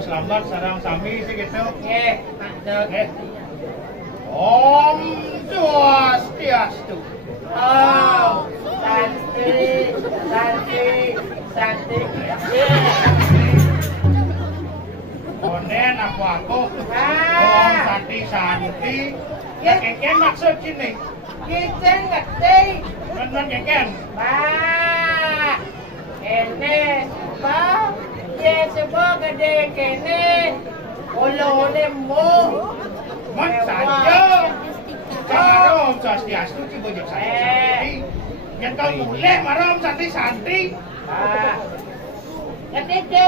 Selamat sarang sami sih gitu. Om Swastiastu. Oh, Santi. Onen aku. Om Santi. Ya keken maksud sini. Keken ngerti. Non keken. Bah. ulone mu. Mon saja. Jangan Om Swastiastu ki bojo santi. Yang kau mulai marah Om santi-santi. Ketika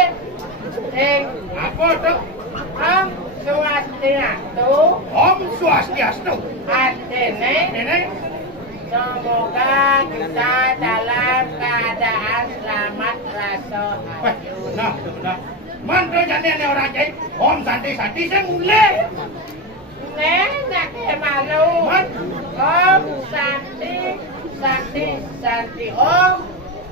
Apa tuh? Om Swastiastu Om Swastiastu. artinya Ini semoga kita dalam keadaan selamat rahayu. Nah. Mantra jadinya orang jahit. Om santi-santi saya mulai. Nenek malu. Om Santi Om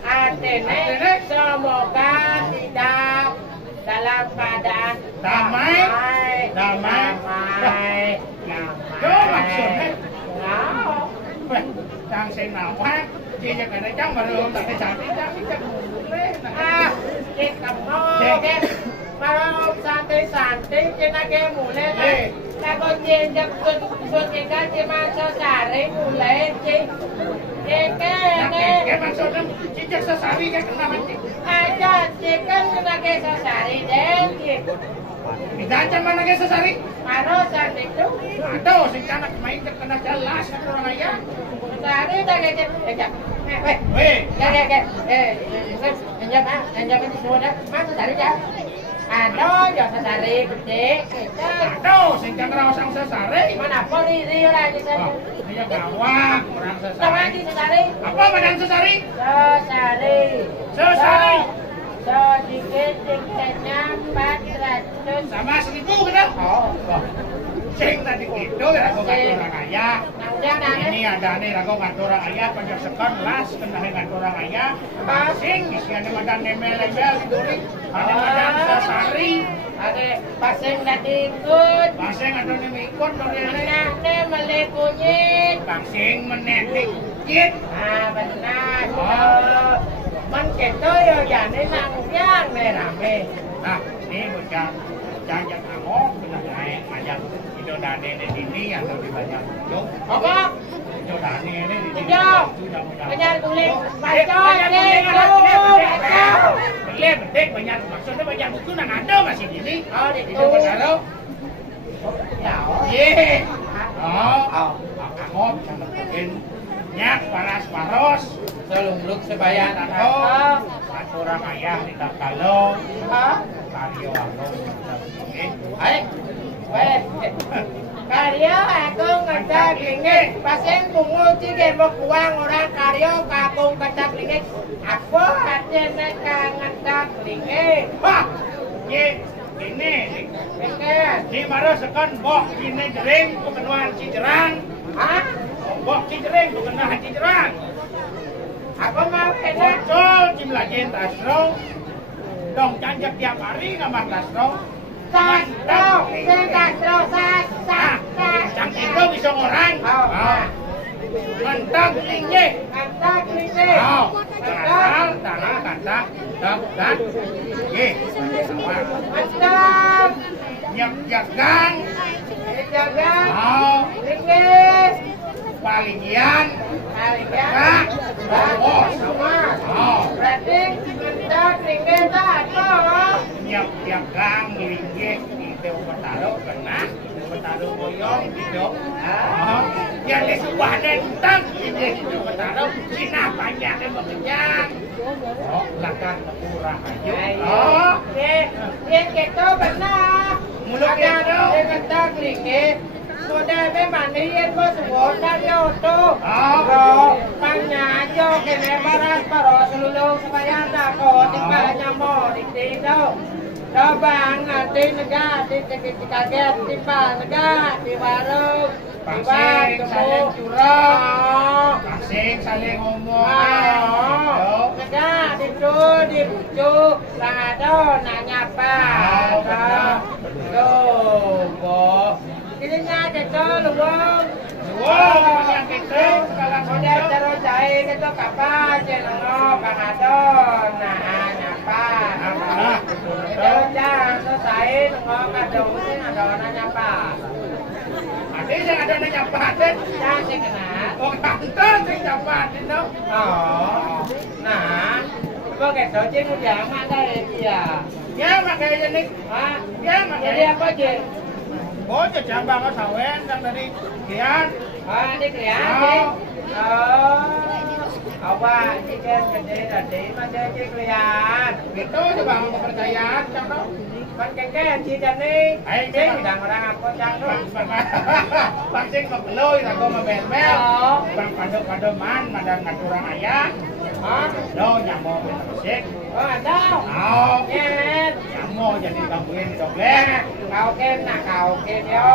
artinya semoga tidak dalam keadaan damai. Itu maksudnya. Đang xem nào quá Chị cho cái này chắc mà được tại santi chắc mulai. Kita mau Om Santi kita mulai. Aku jenjak suntikan cuma sesari mulai cik. Cái maksudnya cicak sesari kan kenapa cik? Aja cik kan kena ke sesari deh cik. Didacan mana ke sesari? Mano Santi itu? Aduh, sing anak main kena jelas kan orang ayah. Sesari dah ke cik. Weh, Jangan semua dah. Mas sesari dah. Aduh, jangan sesari gede. aduh, sing kenal sang sesari. Mana polisi orang di sana? Dia gawak orang Sama sesari. di sesari. Apa badan sesari? Sesari. Sedikit-sedikitnya 400. Sama 1000 kan? Oh. Sing tadi itu rago ngatur ayah. Nah, Ini ada nih rago ngatur ayah panjang sekon las kena ngatur ayah. Sing isiannya madan nemel-nemel duri. Ada madan sesari. Ada pasang tadi ikut. Paseng atau nemikot duri ini. Anaknya melekunyit. Paseng menetik kit. Benar. Oh. Menceto yo jadi nangyang rame. Nah, ini bocah jangan amok benar naik ajak itu dane ini atau di banyak itu. Apa? Itu dane ini di sini. Iya. Banyak kulit. Beli betik banyak maksudnya banyak buku nang ada masih gini. Oh, di Itu benar. Ya. Ye. Oh. Amok sama bikin nyak paras-paros. Selungluk sebayan Atau orang ayah di Takalo. Karyo aku. Karyo aku ngecak lingit. Pasien bungu cige berkuang orang karyo kakung ngecak lingit. Aku hatinya ngecak lingit. Wah, ini. Di mana sekon bok ini jering kepenuhan cijerang. Hah? Bok cijereng kepenuhan cijerang. Aku mau enak. Bocol jumlah tasro. Dong janjak tiap hari nama tasro. Tasro. Yang itu bisa orang. Mentak linye. Ngecak lingit. Tanah kata. Dan. Mantap. Nyak-nyakan. Jaga. Lingit. Palingian. Harga. Oh, Sama. Berarti ngecak lingit apa? Nyak-nyakan linye. Itu bertaruh kena. Bertaruh boyong gitu. Yang di sebuah dentang. Itu bertaruh. Sina banyak yang bekerja. Oh, lakan kurang aja. Yang kita benar. Mulut kita. Ngecak lingit. Sudah memang niat bos sudah jodoh. Panjang kene barat paros seluruh supaya takut banyak mau ditido. Dobang nanti negara kaget timbal negara di warung. Pasing saling curang. Pasing saling ngomong. Negara dibujuk. Lado nanya apa? Loh, ininya ada luang. Luang yang kita sekarang Udah terus cai itu kapan jenengo pangadon nah nyapa. Terus jangan selesai nengok kadung sih adona nyapa. Ada yang ada nyapa deh. Jangan sih kenal. Oh kantor sing nyapa deh. Oh, nah, kok gitu sih udah mana ya? Ya makanya nih. Hah? Ya makanya. Jadi apa aja? Oh, jajang banget sawen yang dari kian. Ah, ini kelihatan. Oh. Apa? Ini kan gede tadi masih kelihatan. Gitu coba kepercayaan cang. Con cái chi cho đi chứ đằng orang aku cang Pancing mabeloy aku mabel-bel. Bang pado-padoman madang ngaturang ayah. Do nyamo musik. Oh, ada. Oh, Yes. nyamo jadi gangguin di doklek. Kau ken yo.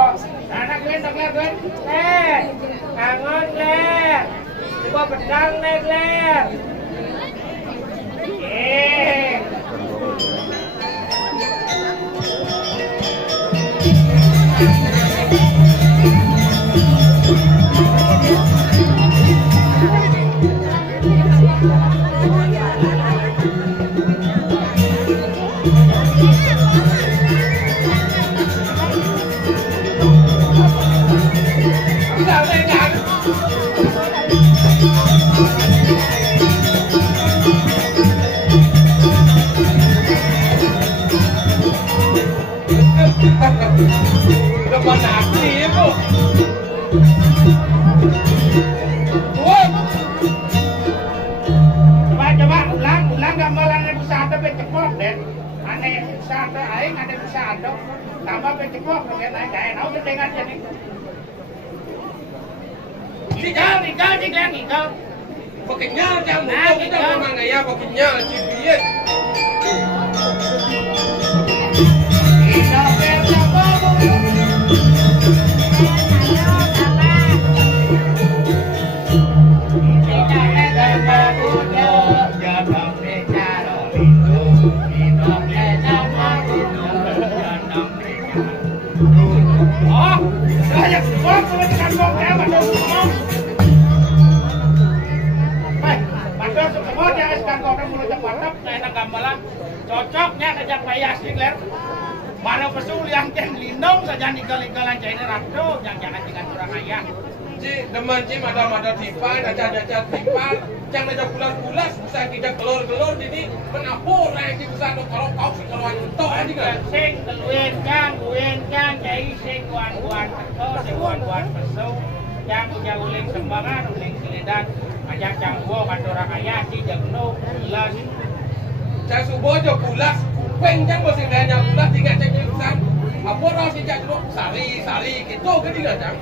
Anak gue doklek gue. Angon le. Coba pedang le. Eh. Udah pada aktif kok. Coba ulang gambarannya bisa ada becekok deh. Aneh bisa ada aing ada bisa ada. Tambah becekok kan aing gak enak udah dengar jadi. Ikal jiklen ikal. Pakainya jam buka kita memang ya pakainya cipiet. Cocoknya kejak payas ler. Mana pesul yang ken lindung saja nikal-nikalan cair rado yang jangan dengan orang ayah. Ci demen ci mada tipan aja tipan jangan aja bulas-bulas bisa tidak gelor-gelor jadi menapur yang ci bisa kalau kau kalau entok aja kan. Sing keluin kang cai sing guan peso sing guan peso yang punya uling sembangan uling silidan ajak canggo kan orang ayah ci jengno bulas. Saya subuh aja bulas, kuping jang masih nanya bulas tiga cek jurusan. Apa orang sih cak dulu sari gitu kan tidak jang?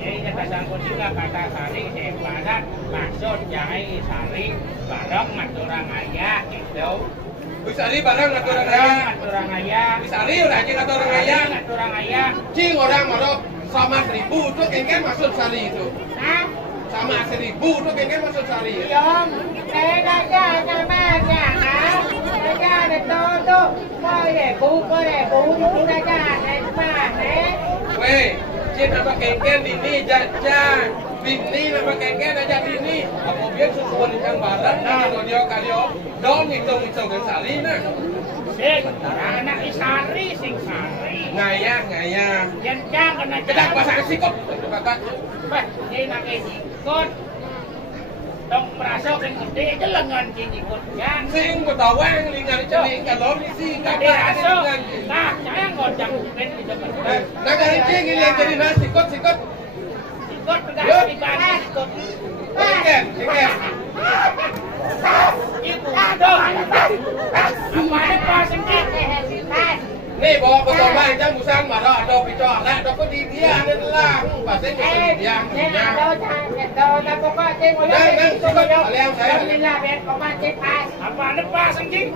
Ini kesangkut juga kata sari sepadan maksud jai sari bareng ngaturang ayah gitu. Sari bareng ngaturang ayah. Sari udah aja ngaturang ayah. Cing orang marok sama 1000 tuh kengken maksud sari itu. Sama 1000 tuh kengken maksud sari. Yom, saya sama jangan. Saya ada todo. Kau udah jangan mana? Weh, cing apa kengken ini jajan. Bini nama kengken aja bini. Apa biar susuan yang bareng kalau dia dong hitung kan sari nah. Sing anak isari sing sari. Ngayah. Yen jang kena Kedak pasang sikut. Bakat. Ini nak ikut. Dong merasa kan gede aja lengan ikut ya. Sing betawang lingan celing kalau ni sing Gede aso. Nah, saya ngojang ben di depan. Nah kali cing ini jadi nasi sikut. Ikut pedas di bani ikut. Kengken. Ibu dong. Apa ini pasang Nih bawa betawang jam busan marah ada picok lah ada di dia ada lah pasti di dia. Apa ini pasang cing?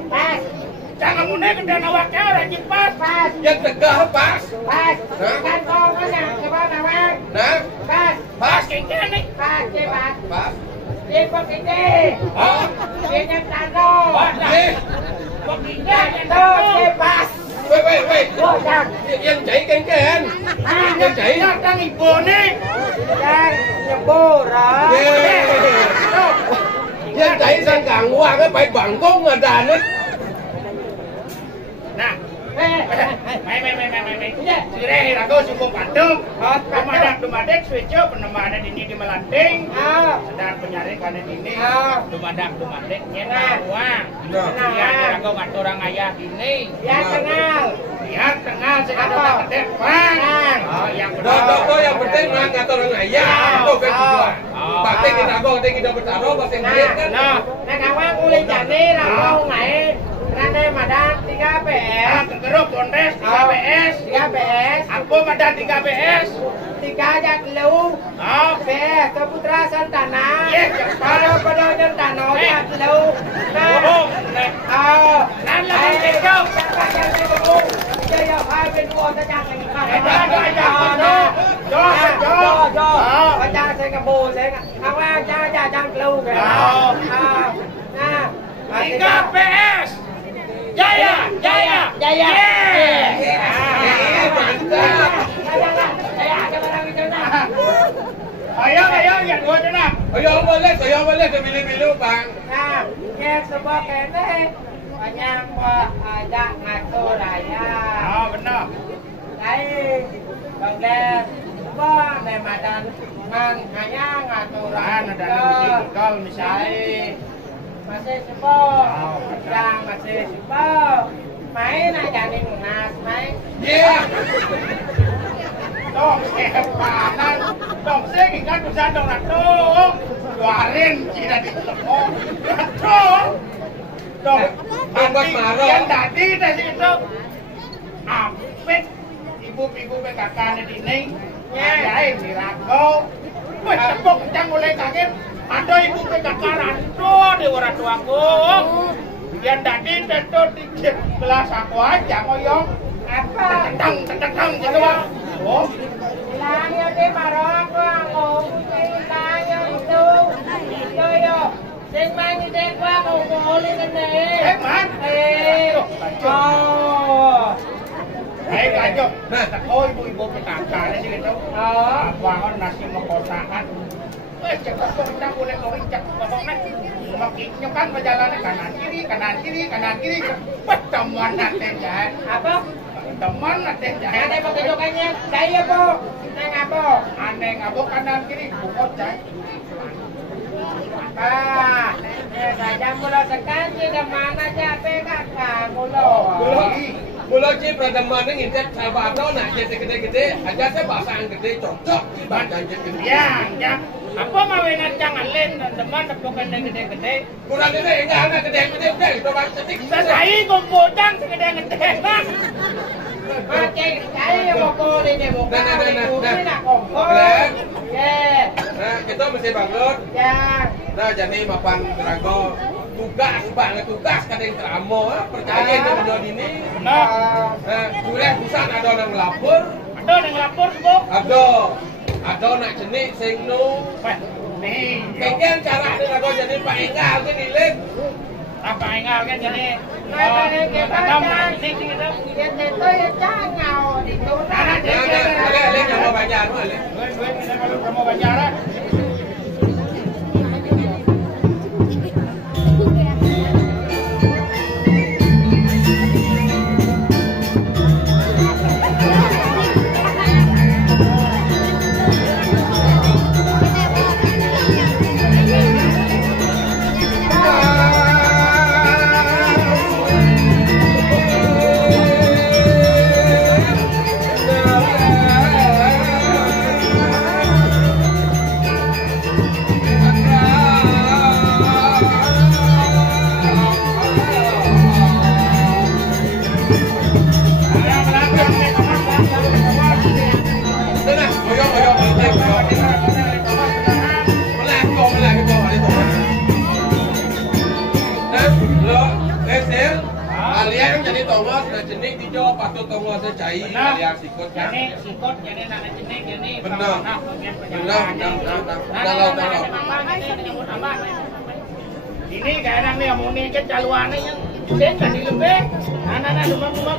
Jangan mudah kendana wakil rajin pas. Yang tegah pas. Kan kau mana? Coba nawang. Nah, Pas kengken nih. Pas. pas. Ikut ini. Oh, Ini tano. nih. Pokoknya yang Tuh, pas. Wait. Tuh, jangan. Yang chạy kengken. Yang chạy. Datang ibu nih. Jangan nyebur. Yang chạy sang càng qua cái phải bằng công ở đàn ấy. Nah, Sireh aku cukup patuh. Dumadek switch penembahan ini di melanting. Sedang penyari kanan ini. Dumadek nyena uang. Iya, aku nggak orang ayah ini. Ya kenal. Biar kenal sekarang gede bang. Oh, yang Dok, yang penting nggak orang ayah. Itu kan tujuan. Penting kita kok kita bertaruh bahasa Inggris kan. Nah kawan kulit jani rambau ngai. Rane madan 3 PS. Kegeruk kondes 3 PS. 3 PS. Aku madan 3 PS. 3 jak lu. Oh, PS ke putra santana. Yes, pada santana jak lu. bohong. Nan là mình đi đâu? Chơi giờ hai bên mua cho cha thành khăn. Cho cha sẽ cầm bù sẽ không ăn cha lưu kìa. 3 PS. Jaya. Ayo, yang gua tenang. Ayo boleh, kebili-bili bang. Nah, ya sebab kene banyak ada ngatur raya. Oh, benar. Đây, bang le, sebab le madan man hanya ngaturan Ada musik kol misalnya. masih sebab, yang masih sebab. Main aja nih munas, main. Iya. Dong sepanan, dong kan bisa dong dong. Keluarin tidak ditepok. Dong, Buat marah. Yang tadi dari itu, apit ibu PKK di ini, nyayai mirago. Wih, tepuk kencang mulai kaget. Ada ibu PKK rantu di orang tuaku. Yang tadi tentu di kelas aku aja ngoyong. Apa? Tentang gitu bang. Oh, Bilangnya di Maroko, aku bilangnya itu. Yo, sing main di dekwa aku ngoli kene. man. Ayo, nah, ibu PKK ini gitu. Wangon nasi mekotaan. Cek kok boleh ngomong cek pokoknya makin nyokan berjalan kanan kiri. Wah, teman nanti jahat. Apa? Teman nanti jahat. Ada pekejokannya, saya po. Neng apa? Aneh ngabok kanan kiri, bukot jahat. Saja mula sekali ke mana capek kakak mula. Mula ci pertemuan ini ngintip sahabat tau nak jadi gede-gede, aja saya pasang gede cocok ci badan jadi gede. Ya. Apa mau enak jangan len teman bukan gede-gede. Kurang ini enggak ada gede-gede udah itu bang cetik. Saya kumpulkan segede-gede bang. Macam saya mau kulit deh, mau kulit nak kompor. Nah kita mesti bangun. Ya. Nah jadi mapan terago tugas banget tugas kadang teramo percaya dengan ini. Nah, kurang busan ada orang melapor. ada yang lapor bu. Ada nak jenik sing nu. Nih, Kengken cara ada jadi Pak Enggal ke nilai. apa enggak kan jadi. Kita itu ya jangan di tunas. Ada yang mau bayar boleh. Kamu bayaran. Kalian jadi Thomas dan jenik dijawab patut Thomas cai kalian sikut kan? Sikut jadi nak jenik jadi. Benar. Ini kadang nih mau nih kecaluannya yang udah tadi lebih. Anak-anak rumah.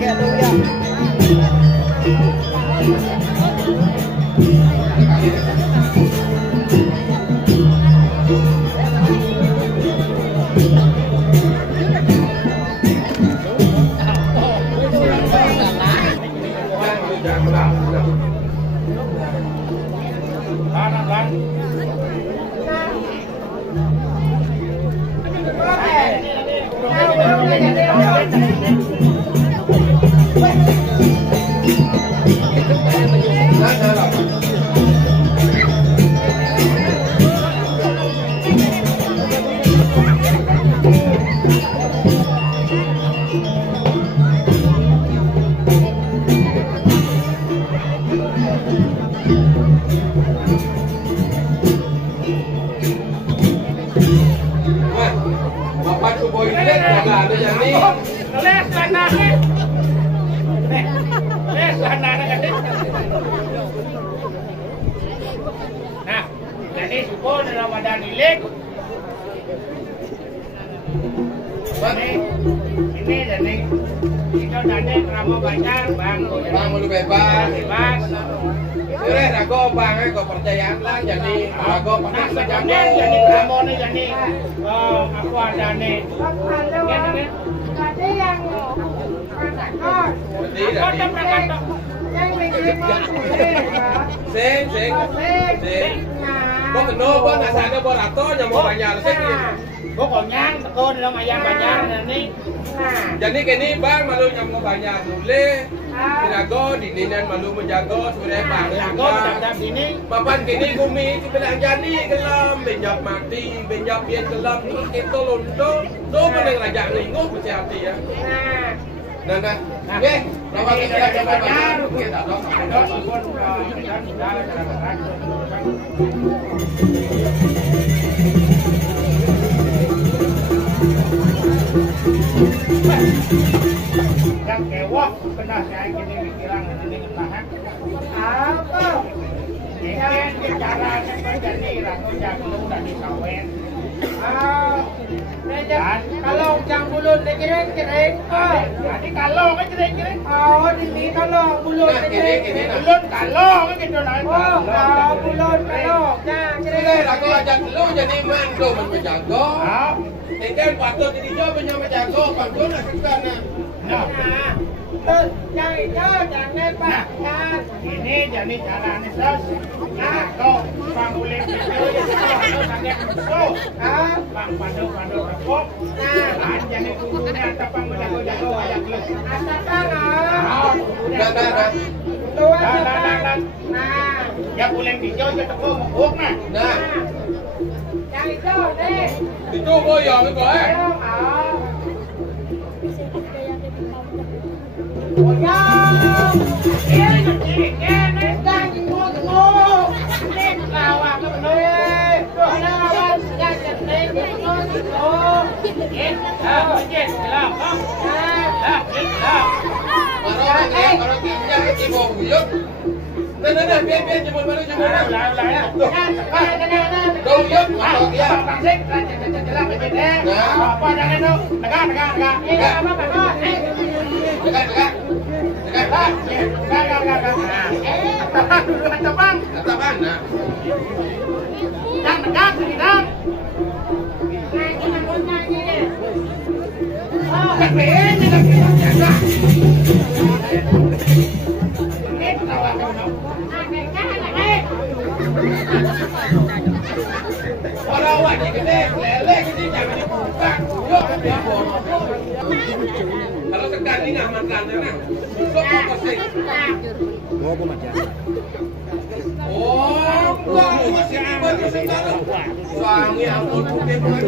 kayak tuh ya. Nah, jadi syukur dalam Ramadan ini. Ini jadi kita tadi kerama banyak bang. Bang mulu bebas. Bebas. Ini rago bang, kepercayaan lah jadi rago pernah Jadi jadi kamu nih jadi aku ada nih. Tadi yang anak kos. Aku udah berangkat. Yang bikin Sing. Kok kenapa kok nggak sadar borato yang mau banyak sih? Pokoknya teko dalam ayam banyak nanti. Jadi kini bang malu yang mau banyak boleh. Rago dininan malu menjaga sudah bang. Lagu tetap sini. Papan kini bumi itu bilang jadi kelam benjap mati benjap biar kelam terus kita londo. Tuh meneng raja linguh mesti hati ya. Nah, oke, berapa kita dapat banyak? Kita ada pun kita sudah dapat. Yang kewok pernah saya gini pikiran ini tahan. apa? Ini cara jadi ragu jagung dan dikawin. Kalau yang bulut kering-kering kok. Jadi kalau kan kering-kering. Oh, ini kalau bulut kering-kering. Bulut kalau kan gitu nah. Oh, bulut kalau. Nah, Sile rago ajak lu jadi mantu menjaga. Tinggal patut jadi job menjaga patut nak sekarang. Nah, terus yang itu jangan Pak. ini jadi caranya sos. Nah, kau bang boleh video ya kalau sangat so. Bang pandu repot. Nah, jadi kudunya atau bang menjaga ayak lu. Nah, ya boleh video ya teko mukuk nah. Nah, yang itu deh. itu boyong itu Kalau kita itu mau buyut. Nah, biar jemput baru jemput. Buyut, kalau dia. Apa jangan tu? Tegak. Tegak. Tapan, nah. Tegak. Orang awak ni gede, leleh gede jangan dibuka. Yuk, biar. Kalau sekali nak makan jangan. Sok kasih. Oh, kau masih bagi sekarang. Suami aku mungkin Main.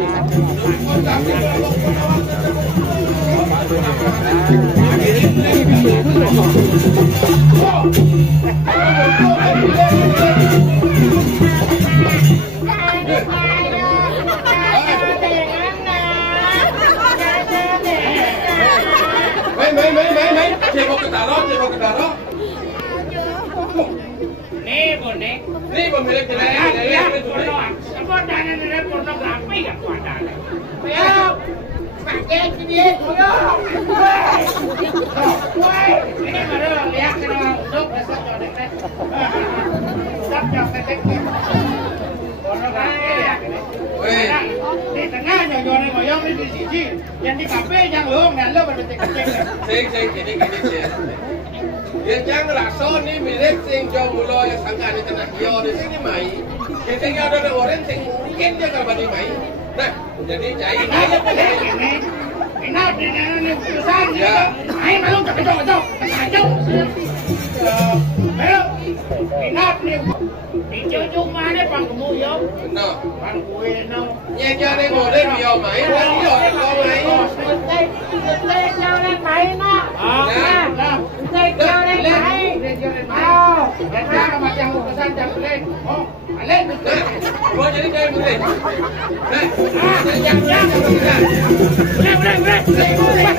Cebok ke taruh. Nih, bonek. Ini pemilik Ya, apa dana nilai pornografi ya kuada. Ya, pakai dia, siji, yang di kafe yang lo ngan lo berbentuk-bentuk. Sing gini sih. Yang jangan raso nih mirip sing jauh mulo yang sangka di tengah hio di sini mai. Yang sing ada orang sing mungkin dia kalau bani mai. Nah, jadi cai aja boleh ini. Enak dengan ini urusan ya. Ayo malu cocok. Cocok. Ayo. Enak nih. Dicucu mana pangmu yo? No. Pangkue no. Nhà cho nên ngồi đây vì ông mày quá lý rồi con mày. Lên cho lên máy nó. Lên cho lên máy. Dan jangan macam urusan jangan lên. Oh, lên. Gua jadi kayak begini. Jangan. Boleh.